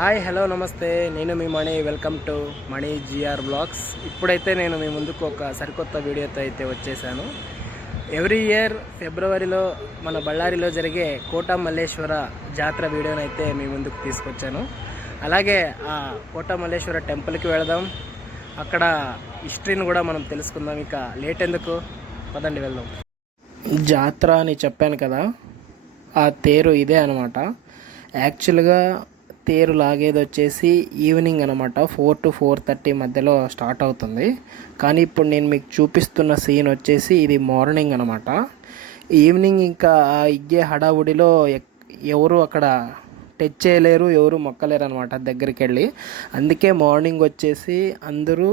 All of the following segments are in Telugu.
హాయ్ హలో నమస్తే. నేను మీ Mani. Welcome to Mani GR blogs. ఇప్పుడైతే నేను మీ ముందుకు ఒక సరికొత్త వీడియోతో అయితే వచ్చేసాను. ఎవ్రీ ఇయర్ ఫిబ్రవరిలో మన బళ్ళారిలో జరిగే కోట మల్లేశ్వర జాతర వీడియోని అయితే మీ ముందుకు తీసుకొచ్చాను. అలాగే ఆ కోట మల్లేశ్వర టెంపుల్కి వెళదాం, అక్కడ హిస్టరీని కూడా మనం తెలుసుకుందాం. ఇక లేట్ ఎందుకు, పదండి వెళ్దాం. జాతర అని చెప్పాను కదా, ఆ తేరు ఇదే అనమాట. యాక్చువల్గా తేరు లాగేది వచ్చేసి ఈవినింగ్ అనమాట, 4 to 4:30 మధ్యలో స్టార్ట్ అవుతుంది. కానీ ఇప్పుడు నేను మీకు చూపిస్తున్న సీన్ వచ్చేసి ఇది మార్నింగ్ అనమాట. ఈవినింగ్ ఇంకా ఇగ్గే హడావుడిలో ఎవరు అక్కడ టచ్ చేయలేరు, ఎవరు మొక్కలేరు అనమాట దగ్గరికి వెళ్ళి. అందుకే మార్నింగ్ వచ్చేసి అందరూ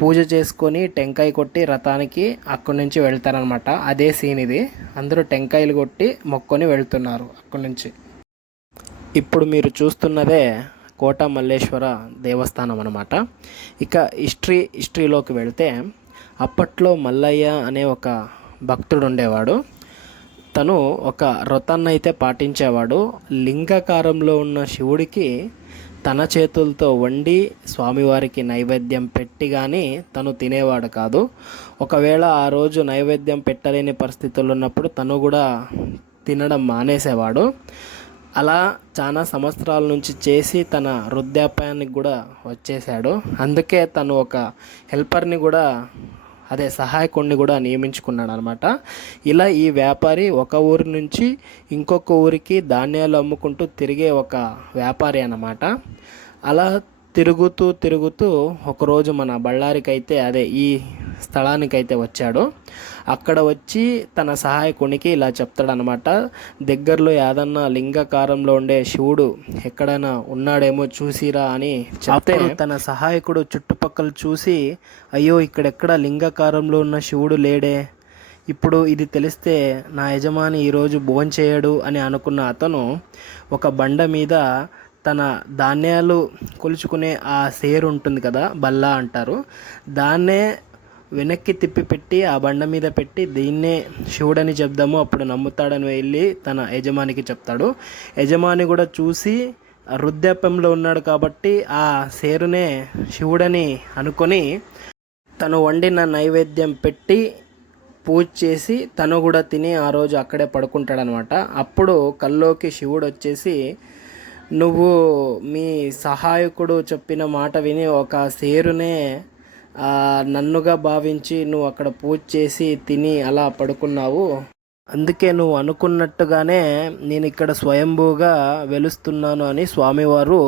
పూజ చేసుకొని టెంకాయ కొట్టి రథానికి అక్కడి నుంచి వెళ్తారనమాట. అదే సీన్ ఇది. అందరూ టెంకాయలు కొట్టి మొక్కొని వెళ్తున్నారు అక్కడి నుంచి. ఇప్పుడు మీరు చూస్తున్నదే కోట మల్లేశ్వర దేవస్థానం అన్నమాట. ఇక హిస్టరీలోకి వెళ్తే, అప్పట్లో మల్లయ్య అనే ఒక భక్తుడు ఉండేవాడు. తను ఒక వ్రతాన్ని అయితే పాటించేవాడు. లింగాకారంలో ఉన్న శివుడికి తన చేతులతో వండి స్వామివారికి నైవేద్యం పెట్టి కానీ తను తినేవాడు కాదు. ఒకవేళ ఆ రోజు నైవేద్యం పెట్టలేని పరిస్థితులు ఉన్నప్పుడు తను కూడా తినడం మానేసేవాడు. అలా చాలా సంవత్సరాల నుంచి చేసి తన వృద్ధాప్యానికి కూడా వచ్చేసాడు. అందుకే తను ఒక హెల్పర్ని కూడా, అదే సహాయకుడిని కూడా నియమించుకున్నాడు అనమాట. ఇలా ఈ వ్యాపారి ఒక ఊరి నుంచి ఇంకొక ఊరికి ధాన్యాలు అమ్ముకుంటూ తిరిగే ఒక వ్యాపారి అన్నమాట. అలా తిరుగుతూ ఒకరోజు మన బళ్ళారికైతే, అదే ఈ స్థలానికైతే వచ్చాడు. అక్కడ వచ్చి తన సహాయకునికి ఇలా చెప్తాడనమాట, దగ్గరలో ఏదన్నా లింగకారంలో ఉండే శివుడు ఎక్కడైనా ఉన్నాడేమో చూసిరా అని చెప్తే, తన సహాయకుడు చుట్టుపక్కల చూసి, అయ్యో ఇక్కడెక్కడ లింగకారంలో ఉన్న శివుడు లేడే, ఇప్పుడు ఇది తెలిస్తే నా యజమాని ఈరోజు భోంచేయడు అని అనుకున్న అతను ఒక బండ మీద తన ధాన్యాలు కొలుచుకునే ఆ సేరు ఉంటుంది కదా, బల్లా అంటారు, దాన్నే వెనక్కి తిప్పి పెట్టి ఆ బండ మీద పెట్టి, దీన్నే శివుడని చెప్దాము అప్పుడు నమ్ముతాడని వెళ్ళి తన యజమానికి చెప్తాడు. యజమాని కూడా చూసి వృద్ధాప్యంలో ఉన్నాడు కాబట్టి ఆ సేరునే శివుడని అనుకొని తను వండిన నైవేద్యం పెట్టి పూజ చేసి తను కూడా తిని ఆ రోజు అక్కడే పడుకుంటాడనమాట. అప్పుడు కల్లోకి శివుడు వచ్చేసి, నువ్వు మీ సహాయకుడు చెప్పిన మాట విని ఒక సేరునే నన్నుగా భావించి నువ్వు అక్కడ పూజ చేసి తిని అలా పడుకున్నావు, అందుకే నువ్వు అనుకున్నట్టుగానే నేను ఇక్కడ స్వయంభూగా వెలుస్తున్నాను అని స్వామివారు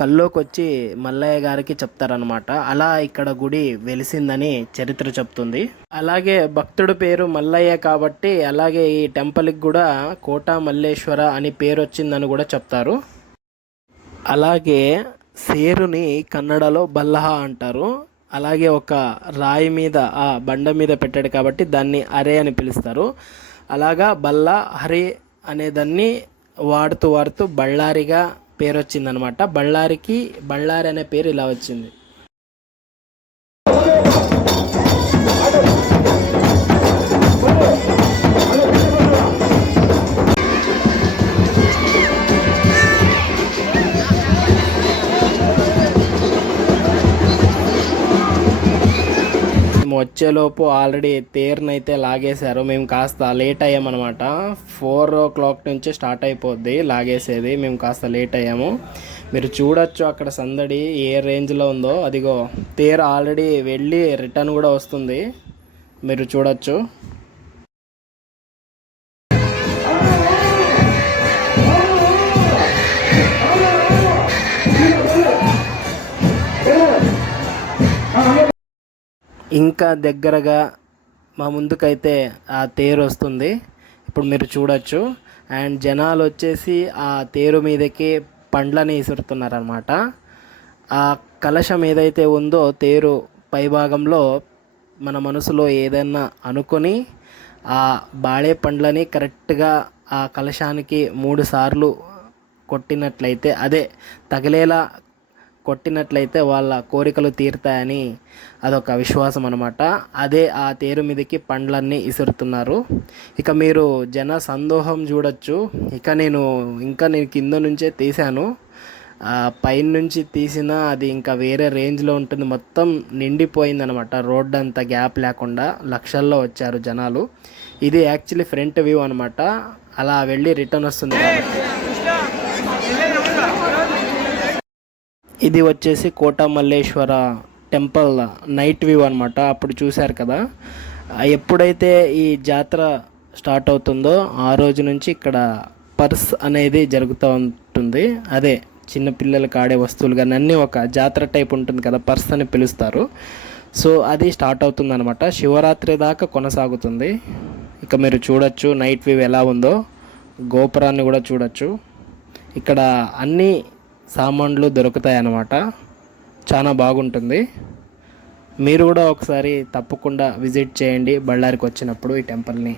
కల్లోకి వచ్చి మల్లయ్య గారికి చెప్తారనమాట. అలా ఇక్కడ గుడి వెలిసిందని చరిత్ర చెప్తుంది. అలాగే భక్తుడి పేరు మల్లయ్య కాబట్టి అలాగే ఈ టెంపుల్కి కూడా కోట మల్లేశ్వర అని పేరు వచ్చిందని కూడా చెప్తారు. అలాగే సేరుని కన్నడలో బల్లహ అంటారు. అలాగే ఒక రాయి మీద, ఆ బండ మీద పెట్టాడు కాబట్టి దాన్ని అరే అని పిలుస్తారు. అలాగా బల్ల హరి అనేదాన్ని వాడుతూ బళ్ళారిగా పేరు వచ్చిందనమాట. బళ్ళారికి బళ్ళారి అనే పేరు ఇలా వచ్చింది. వచ్చేలోపు ఆల్రెడీ తేరునైతే లాగేశారు. మేము కాస్త లేట్ అయ్యామన్నమాట. 4 o'clock నుంచి స్టార్ట్ అయిపోద్ది లాగేసేది. మేము కాస్త లేట్ అయ్యాము. మీరు చూడొచ్చు అక్కడ సందడి ఏ రేంజ్లో ఉందో. అదిగో తేరు ఆల్రెడీ వెళ్ళి రిటర్న్ కూడా వస్తుంది, మీరు చూడొచ్చు. ఇంకా దగ్గరగా మా ముందుకైతే ఆ తేరు వస్తుంది, ఇప్పుడు మీరు చూడొచ్చు. అండ్ జనాలు వచ్చేసి ఆ తేరు మీదకి పండ్లని ఇసురుతున్నారనమాట. ఆ కలశం ఏదైతే ఉందో తేరు పైభాగంలో మన మనసులో ఏదైనా అనుకొని ఆ బాడే పండ్లని కరెక్ట్గా ఆ కలశానికి 3 సార్లు కొట్టినట్లయితే, అదే తగిలేలా కొట్టినట్లయితే వాళ్ళ కోరికలు తీరుతాయని అదొక విశ్వాసం అనమాట. అదే ఆ తేరు మీదకి పండ్లన్నీ ఇసురుతున్నారు. ఇక మీరు జన సందోహం చూడొచ్చు. నేను కింద నుంచే తీశాను. పైన నుంచి తీసినా అది ఇంకా వేరే రేంజ్లో ఉంటుంది. మొత్తం నిండిపోయిందనమాట, రోడ్ అంతా గ్యాప్ లేకుండా. లక్షల్లో వచ్చారు జనాలు. ఇది యాక్చువల్లీ ఫ్రంట్ వ్యూ అనమాట, అలా వెళ్ళి రిటర్న్ వస్తుంది కాబట్టి. ఇది వచ్చేసి కోటమల్లేశ్వర టెంపుల్ నైట్ వ్యూ అనమాట. అప్పుడు చూశారు కదా, ఎప్పుడైతే ఈ జాతర స్టార్ట్ అవుతుందో ఆ రోజు నుంచి ఇక్కడ పర్స్ అనేది జరుగుతూ ఉంటుంది. అదే చిన్నపిల్లలకి ఆడే వస్తువులు కానీ అన్నీ ఒక జాతర టైప్ ఉంటుంది కదా, పర్స్ అని పిలుస్తారు. సో అది స్టార్ట్ అవుతుంది అనమాట, శివరాత్రి దాకా కొనసాగుతుంది. ఇక మీరు చూడొచ్చు నైట్ వ్యూ ఎలా ఉందో, గోపురాన్ని కూడా చూడొచ్చు. ఇక్కడ అన్ని సామాన్లు దొరుకుతాయి అన్నమాట, చాలా బాగుంటుంది. మీరు కూడా ఒకసారి తప్పకుండా విజిట్ చేయండి బళ్ళారికి వచ్చినప్పుడు ఈ టెంపుల్ని.